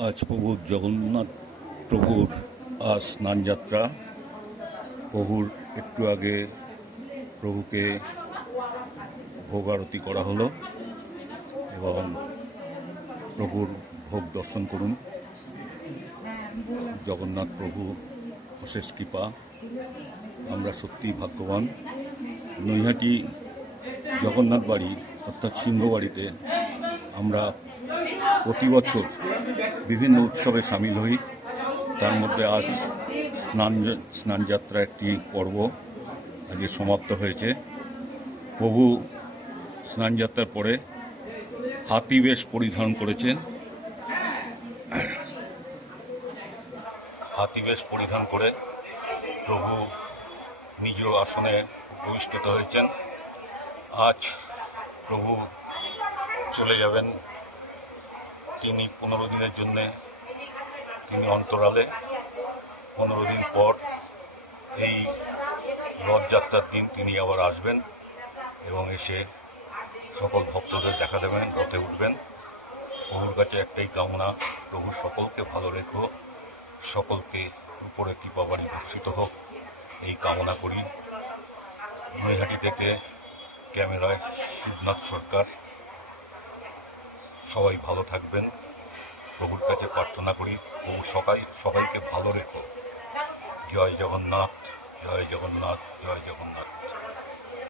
আজ জগন্নাথ প্রভুর আজ স্নানযাত্রা। প্রভুর একটু আগে প্রভুকে ভোগ আরতি করা হলো এবং প্রভুর ভোগ দর্শন করুন। জগন্নাথ প্রভু অশেষ কৃপা, আমরা সত্যিই ভাগ্যবান। নৈহাটি জগন্নাথ বাড়ি অর্থাৎ সিংহবাড়িতে আমরা প্রতি বছর বিভিন্ন উৎসবে সামিল হই। তার মধ্যে আজ স্নানযাত্রা একটি পর্ব আজকে সমাপ্ত হয়েছে। প্রভু স্নানযাত্রার পরে হাতি বেশ পরিধান করেছেন। হাতি বেশ পরিধান করে প্রভু নিজ আসনে উপবিষ্ট হয়েছেন। আজ প্রভু চলে যাবেন, তিনি 15 দিনের জন্যে তিনি অন্তরালে। 15 দিন পর এই রথযাত্রার দিন তিনি আবার আসবেন এবং এসে সকল ভক্তদের দেখা দেবেন, রথে উঠবেন। প্রভুর কাছে একটাই কামনা, প্রভু সকলকে ভালো রেখো, সকলকে উপরে কৃপাবাণী বর্ষিত হোক, এই কামনা করি। নৈহাটি থেকে ক্যামেরায় শিবনাথ সরকার। সবাই ভালো থাকবেন, প্রভুর কাছে প্রার্থনা করি প্রভু সবাইকে ভালো রেখো। জয় জগন্নাথ, জয় জগন্নাথ, জয় জগন্নাথ।